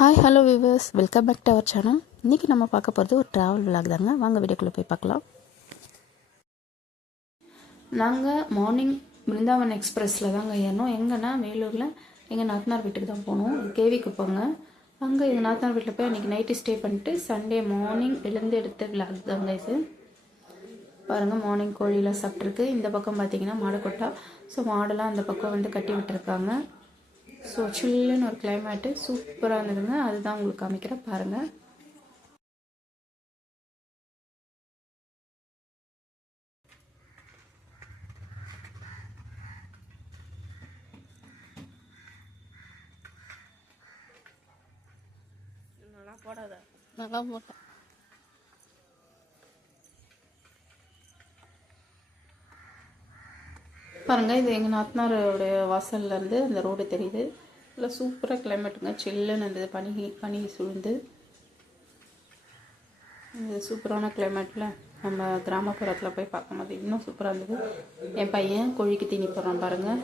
Hi hello viewers, welcome back to our channel. இன்றைக்கி நம்ம பார்க்க போகிறது ஒரு ட்ராவல் விலாக் தாங்க. வாங்க வீடியோக்குள்ளே போய் பார்க்கலாம். நாங்கள் மார்னிங் பிருந்தாவன் எக்ஸ்பிரஸில் தாங்க ஏறினோம். எங்கன்னா வேலூரில் எங்கள் நாத்தனார் வீட்டுக்கு தான் போனோம். கேவிக்கு போங்க. அங்கே எங்கள் நாத்தனார் வீட்டில் போய் அன்றைக்கி நைட்டு ஸ்டே பண்ணிட்டு சண்டே மார்னிங் எழுந்து எடுத்த விலாக் தாங்க இது. பாருங்கள், மார்னிங் கோழிலாம் சாப்பிட்ருக்கு. இந்த பக்கம் பார்த்தீங்கன்னா மாடுக்கொட்டா. ஸோ மாடெல்லாம் அந்த பக்கம் வந்து கட்டி விட்டுருக்காங்க. ஸோ சில்லுன்னு ஒரு கிளைமேட்டு சூப்பராக இருந்ததுங்க. அதுதான் உங்களுக்கு காமிக்கிறேன் பாருங்கள். நல்லா போட்டேன். பாருங்கள், இது எங்கள் நாத்தனாரோடைய வாசல்லேருந்து அந்த ரோடு தெரியுது. இல்லை சூப்பராக கிளைமேட்டுங்க, சில்லுன்னு இருந்தது. பனி சுழ்ந்து இந்த சூப்பரான கிளைமேட்டில் நம்ம கிராமப்புறத்தில் போய் பார்க்கும்போது இன்னும் சூப்பராக இருந்தது. என் பையன் கோழிக்கு தீனி போடுறான் பாருங்கள்.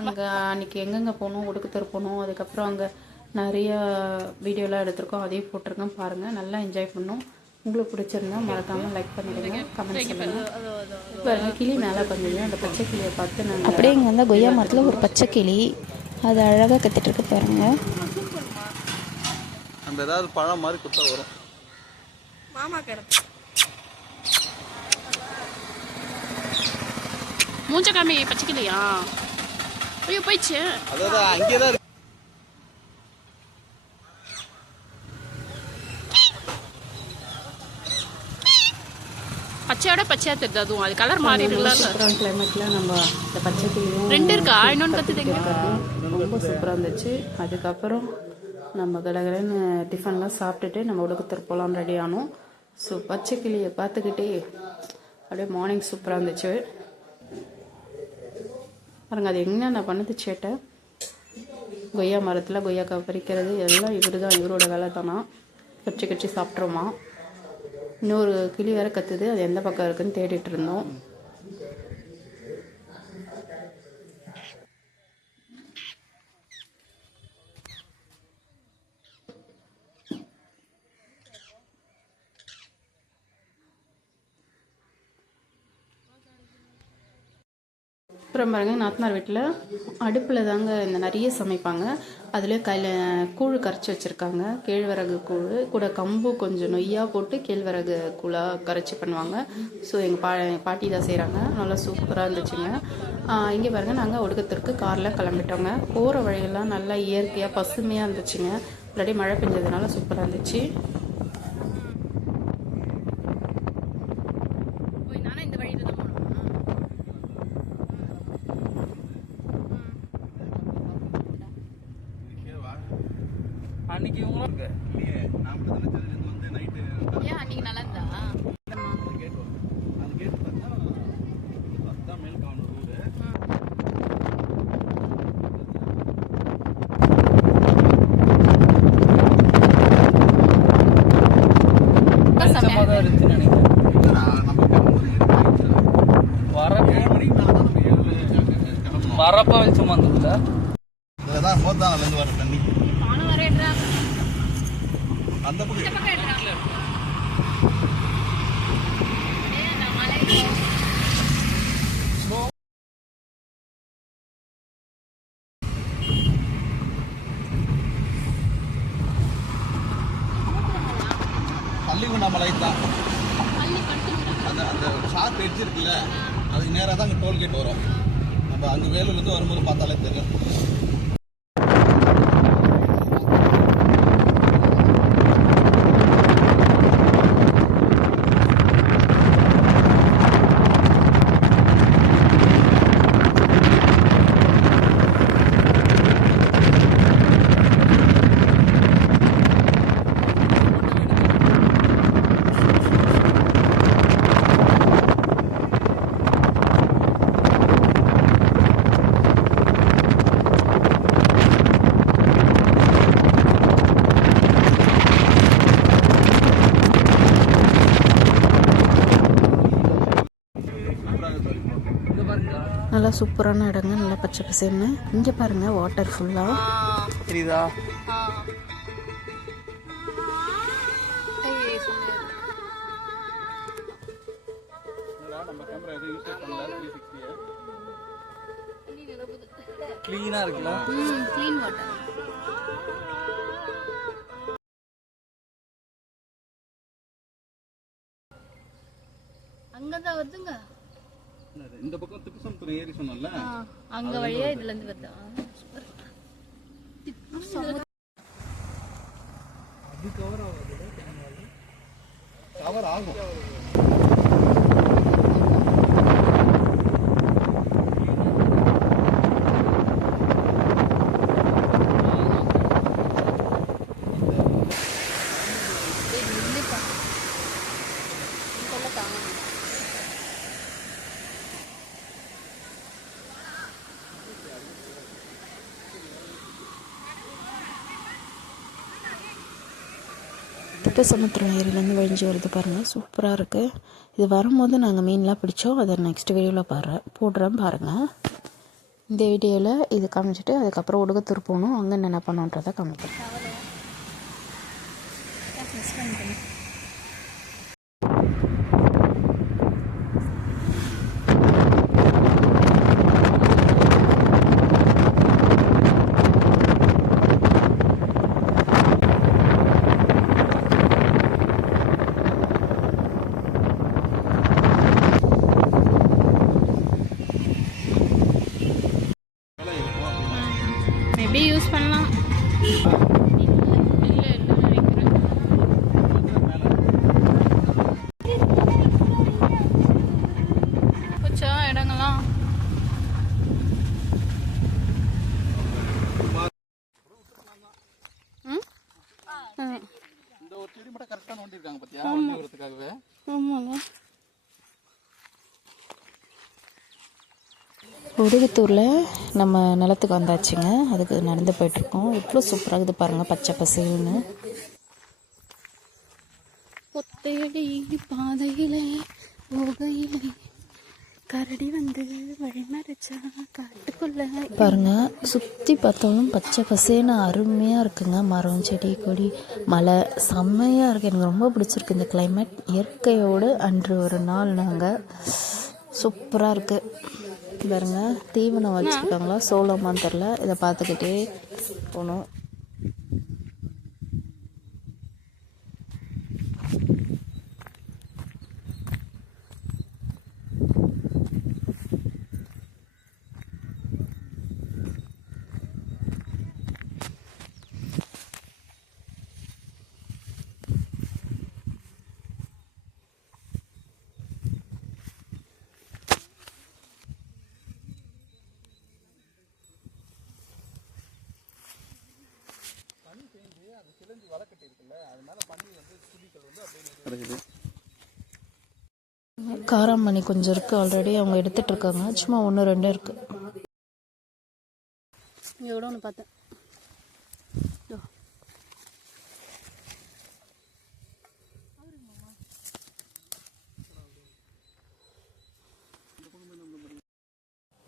அங்கே அன்றைக்கி எங்கெங்கே போகணும், ஒடுக்குத்தர் போகணும். அதுக்கப்புறம் அங்கே நிறைய வீடியோலாம் எடுத்திருக்கோம், அதையும் போட்டிருக்கேன் பாருங்கள். நல்லா என்ஜாய் பண்ணோம். உங்களுக்கு பிடிச்சிருந்தா மறக்காமல் லைக் பண்ணிடுங்க, கமெண்ட் பண்ணுங்கள். பாருங்க, கிளி மேலே பண்ணுங்க. அந்த பச்சை கிளியை பார்த்து நாங்கள் அப்படியே இங்கே வந்தால் கொய்யா மரத்தில் ஒரு பச்சை கிளி அது அழகாக கற்றுட்டுருக்கு பாருங்க. நம்ம ஏதாவது பழம் மாதிரி குத்தா வரும். மாமா கடை மூஞ்ச காமி பச்சை கிளியா? ஐயோ போயிடுச்சு. அதான் அங்கே தான் பச்சையோட பச்சையா தெரியுது. அதுவும் அது கலர் மாறிடுங்களா? சூப்பரான கிளைமேட்டில் நம்ம இந்த பச்சை கிளியும் ரெண்டு இருக்கா, இன்னொன்று கற்றுதுங்க. ரொம்ப சூப்பராக இருந்துச்சு. அதுக்கப்புறம் நம்ம கடகடன்னு டிஃபன்லாம் சாப்பிட்டுட்டு நம்ம ஒடுக்குத்தர் போகலாம் ரெடி ஆனோம். ஸோ பச்சை கிளியை பார்த்துக்கிட்டே அப்படியே மார்னிங் சூப்பராக இருந்துச்சு பாருங்க. அது என்னென்ன பண்ணுது சேட்டை. கொய்யா மரத்தில் கொய்யாக்காய் பறிக்கிறது எல்லாம் இவரோட வேலை தானா. கச்சி கச்சி சாப்பிட்றோமா. இன்னொரு கிளி வேறு கத்துது, அது எந்த பக்கம் இருக்குன்னு தேடிட்டு இருந்தோம். அப்புறம் பாருங்க, நாத்தனார் வீட்டில் அடுப்பில் தாங்க இந்த நிறைய சமைப்பாங்க. அதில் கூழ் கரைச்சி வச்சுருக்காங்க. கேழ்வரகு கூழ் கூட கம்பு கொஞ்சம் நொய்யாக போட்டு கேழ்வரகு கூழாக கரைச்சி பண்ணுவாங்க. ஸோ எங்கள் பாட்டி தான் செய்கிறாங்க. நல்லா சூப்பராக இருந்துச்சுங்க. இங்கே பாருங்கள், நாங்கள் ஒடுக்கத்திற்கு காரில் கிளம்பிட்டோங்க. போகிற வழியெல்லாம் நல்லா இயற்கையாக பசுமையாக இருந்துச்சுங்க. இல்லாட்டி மழை பெஞ்சதுனால சூப்பராக இருந்துச்சு. அன்னைக்கு உங்களுக்கு இல்லையே, நான் கூட தெரிஞ்சது வந்து நைட்டு ஏன் அன்னைக்கு நல்லா இருந்தா? அந்த கேட் பார்த்தா அதான் மேல் காணும் ரோடு. வரப்பா வெளிச்சமா இருந்ததுல இதுதான் மோத்தானிலேருந்து வர தண்ணி அந்த பக்கம் பள்ளிகுண்டாமலை தான். அந்த ஷார்ப் எட்ஜ் இருக்குல்ல, அதுக்கு நேராக தான் அங்கே டோல்கேட் வரும். நம்ம அங்கே வேலூர்லேருந்து வரும்போது பார்த்தாலே தெரியும். நல்லா சூப்பரான இடங்க, நல்லா பச்சை பசேன்னு. இங்கே பாருங்கள் வாட்டர் ஃபுல்லாக தெரியுதா? நம்ம கேமரா எதுவும் யூஸ் பண்ணல, 360 க்ளீனா இருக்குல்ல. Clean water. அங்கதான் வருதுங்க. இந்த பக்கம் திப்புசமுத்திரம் ஏரி சொன்னல, அங்க வழியா இதுல இருந்து வருது. அது கவர் ஆகுது, கவர் ஆகும். திப்பசமுத்திரம் ஏரியிலேருந்து வழிஞ்சு வருது பாருங்கள், சூப்பராக இருக்குது. இது வரும்போது நாங்கள் மீன்லாம் பிடிச்சோம், அதை நெக்ஸ்ட் வீடியோவில் போடுறேன் பாருங்கள். இந்த வீடியோவில் இது காமிச்சிட்டு அதுக்கப்புறம் உடுகத்தூர் போகணும், அங்கே என்ன பண்ணோன்றதை காமிக்கிறேன். மேபி யூஸ் பண்ணலாம். இல்லை நினைக்கிறேன். போச்சா இடங்கள்லாம்? இந்த ஒரு செடி மட்டும் கரெக்டா நோண்டி இருக்காங்க பாத்தியா, வண்டி வரதுக்காகவே. ஆமாங்க. உடுகத்தூரில் நம்ம நிலத்துக்கு வந்தாச்சுங்க, அதுக்கு நடந்து போயிட்டுருக்கோம். எவ்வளோ சூப்பராக இருக்குது பாருங்கள், பச்சை பசேல்னு. ஒத்தையடி பாதையிலே போகையிலே கரடி வந்து வழிமறைச்சா காட்டுக்குள்ள பாருங்கள். சுற்றி பார்த்தாலும் பச்சை பசேன்னு அருமையாக இருக்குங்க. மரம், செடி, கொடி, மலை செம்மையாக இருக்குது. எனக்கு ரொம்ப பிடிச்சிருக்கு இந்த கிளைமேட். இயற்கையோடு அன்று ஒரு நாள் நாங்கள் சூப்பராக இருக்குது பாருங்க. தீவனம் வச்சுருக்காங்களா சோளமான்னு தெரில, இதை பார்த்துக்கிட்டே போகணும். காராமணி கொஞ்சம் இருக்குது, ஆல்ரெடி அவங்க எடுத்துகிட்டு இருக்காங்க. சும்மா 1-2 இருக்குது. இங்கே கூட ஒன்று பார்த்தேன்.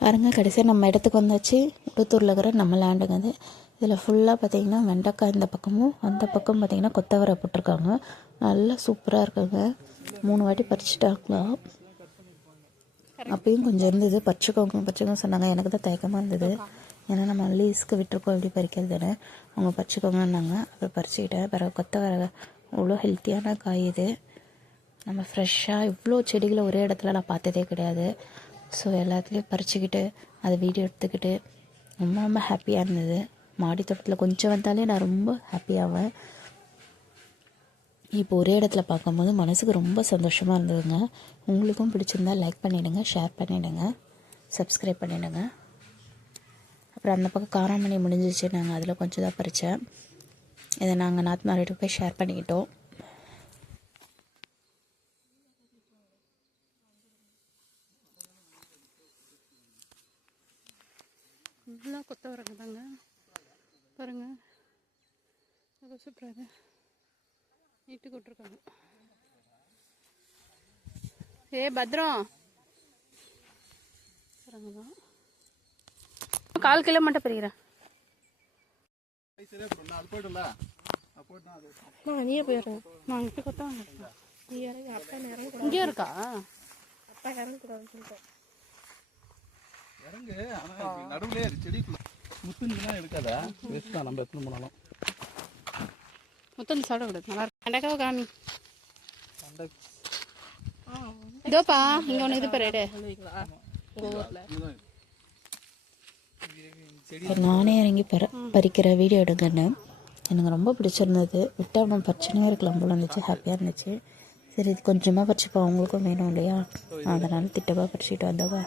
பாருங்க, கடைசியாக நம்ம இடத்துக்கு வந்தாச்சு. உடுத்தூரில் இருக்கிற நம்ம லேண்டுங்க அது. இதில் ஃபுல்லாக பார்த்தீங்கன்னா வெண்டைக்காய் இந்த பக்கமும், அந்த பக்கம் பார்த்தீங்கன்னா கொத்தவரை போட்டிருக்காங்க. நல்லா சூப்பராக இருக்குங்க. 3 வாட்டி பறிச்சுட்டாங்களா. அப்பயும் கொஞ்சம் இருந்தது, பறிச்சுக்கோங்க சொன்னாங்க. எனக்கு தான் தயக்கமாக இருந்தது, ஏன்னா நம்ம லீஸ்க்கு விட்டுருக்கோம், எப்படி பறிக்கிறதுன்னு. அவங்க பறிச்சுக்கோங்கன்னாங்க. அப்புறம் பறிச்சுக்கிட்டேன். பிறகு கொத்தவரை அவ்வளோ ஹெல்த்தியான காய் இது. நம்ம ஃப்ரெஷ்ஷாக இவ்வளோ செடிகளை ஒரே இடத்துல நான் பார்த்ததே கிடையாது. ஸோ எல்லாத்துலேயும் பறிச்சுக்கிட்டு அதை வீடியோ எடுத்துக்கிட்டு ரொம்ப ரொம்ப ஹாப்பியாக இருந்தது. மாடி தோட்டத்தில் கொஞ்சம் வந்தாலே நான் ரொம்ப ஹாப்பியாவேன். இப்போ ஒரே இடத்துல பார்க்கும்போது மனசுக்கு ரொம்ப சந்தோஷமாக இருந்ததுங்க. உங்களுக்கும் பிடிச்சிருந்தா லைக் பண்ணிவிடுங்க, ஷேர் பண்ணிவிடுங்க, சப்ஸ்கிரைப் பண்ணிவிடுங்க. அப்புறம் அந்த பக்கம் காராமணி முடிஞ்சிச்சு, நாங்கள் அதில் கொஞ்சம் தான் பறித்தேன். இதை நாங்கள் நாத்தனார்கிட்ட போய் ஷேர் பண்ணிக்கிட்டோம். இவ்வளோ கொத்தவரங்க தாங்க பாருங்கள், அது சூப்பராக நீட்டு கொட்டிருக்காங்க. பத்திரம் பாருங்க தான். கால் கிலோ மட்டும் பிரிக்கிறேன். சரியா போயிடும் அது போய்டும்ல அது போய்டும் அது நீயே போயிடுறேன். நான் இப்படி கொத்தாங்க இங்கே இருக்கா? அப்பா இறங்கக்கூடாதுன்னு சொல்லிட்டேன். இறங்கு. ஆனால் நடுவுலே செடிக்குள்ள முத்துலாம் எடுக்காதா வேஸ்ட் தான் நம்ம எத்தனை போனாலும். முத்தம் சாப்பிடக்கூடாது. நல்லா இருக்கு. அண்டக்காவை காமி. இதோப்பா இங்கே ஒன்று இது பாரு. நானே இறங்கி பறிக்கிற வீடியோ எடுங்கன்னு எனக்கு ரொம்ப பிடிச்சிருந்தது. விட்டால் நம்ம பறிச்சுனே இருக்கலாம் போல இருந்துச்சு. ஹாப்பியாக இருந்துச்சு. சரி இது கொஞ்சமாக பறிச்சுப்பா அவங்களுக்கும் வேணும் இல்லையா, அதனால் திட்டமாக பறிச்சுட்டு வந்தவா.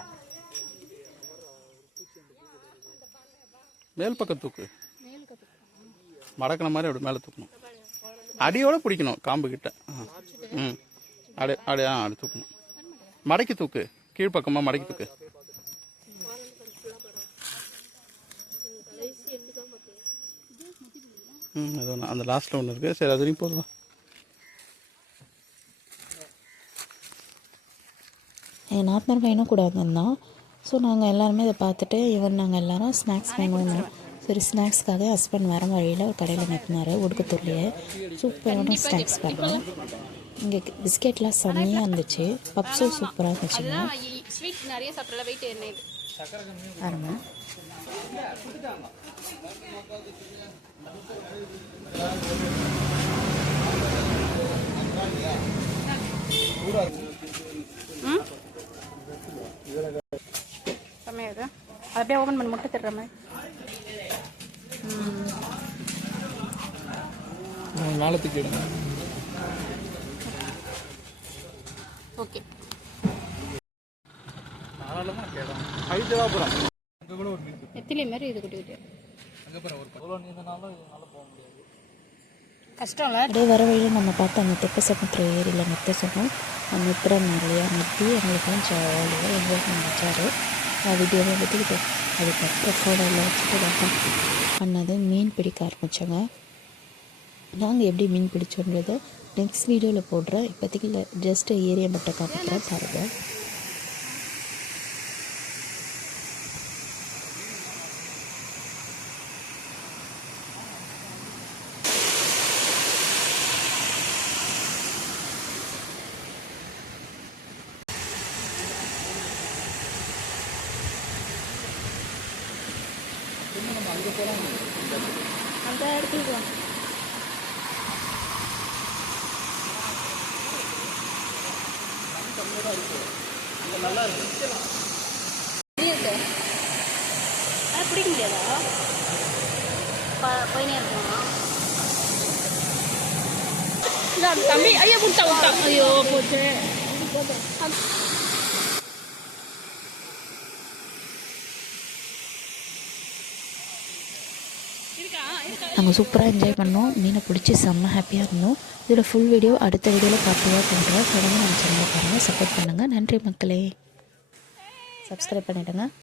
மேல் பக்கம் தூக்கு, மடக்கின மாதிரி அப்படி மேலே தூக்கணும். அடியோடு பிடிக்கணும் காம்பு கிட்ட. ம் அடி தூக்கணும். மடக்கி தூக்கு, கீழ்ப்பக்கமாக மடக்கி தூக்கு. அது ஒன்று அந்த லாஸ்ட்டில் ஒன்று இருக்குது. சரி அது வரைக்கும் போதுவா. என் நாத்தனார் பையனும் கூட வந்திருந்தான். ஸோ நாங்கள் எல்லாருமே இதை பார்த்துட்டு நாங்கள் எல்லோரும் ஸ்நாக்ஸ் வேணும்னு சரி ஸ்நாக்ஸ்க்காக ஹஸ்பண்ட் வர வழியில் ஒரு கடையில் நிற்கினார் ஒடுக்கத்தூர்லேயே. சூப்பரான ஸ்நாக்ஸ் பாருங்கள். இங்கே பிஸ்கெட்லாம் செம்மையாக இருந்துச்சு. பப்ஸும் சூப்பராக இருந்துச்சுங்க. ஸ்வீட் நிறைய சாப்பிடல. வெயிட் என்ன இது பாருங்க. செம்மையா இது. அப்படியே ஓப்பன் பண்ணி முட்டை தர்ற மாதிரி. நாளத்துக்கு எடுங்க. ஓகே எத்திலே மாதிரி இது குட்டி கஷ்டம் இல்லை. அப்படியே வர வழியில் நம்ம பார்த்து அந்த தெப்பசமுத்திர ஏரியில் நிறுத்த சொன்னோம். நிறுத்துறோம் இல்லையா, நிறுத்தி எங்களுக்கும் ஜாலியாக எங்களுக்கு நினச்சாரு. வீடியோவை எடுத்துக்கிட்டு அதுக்கப்புறம் ஃபோட்டோவில் வச்சுட்டு பண்ணது மீன் பிடிக்க ஆரம்பித்தோங்க. நாங்கள் எப்படி மீன் பிடிச்சோன்றதை நெக்ஸ்ட் வீடியோவில் போடுறேன். இப்போதைக்கு இல்லை, ஜஸ்ட்டு ஏரியா மட்டும் காமிக்கிறேன் பாருங்கள். அந்த இடத்துக்கு போ. பிடிக்க முடியாதா? போயினே இருக்குமா? தம்பி ஐயா விட்டா. ஐயோ போச்சு. நாங்கள் சூப்பராக என்ஜாய் பண்ணோம். மீனை பிடிச்சி செம்ம ஹாப்பியாக இருந்தோம். இதோட ஃபுல் வீடியோ அடுத்த வீடியோவில் பார்த்துவா பண்ணுறேன். தொடர்ந்து நம்ம சேனலை பாருங்கள், சப்போர்ட் பண்ணுங்கள். நன்றி மக்களே. சப்ஸ்கிரைப் பண்ணிவிடுங்க.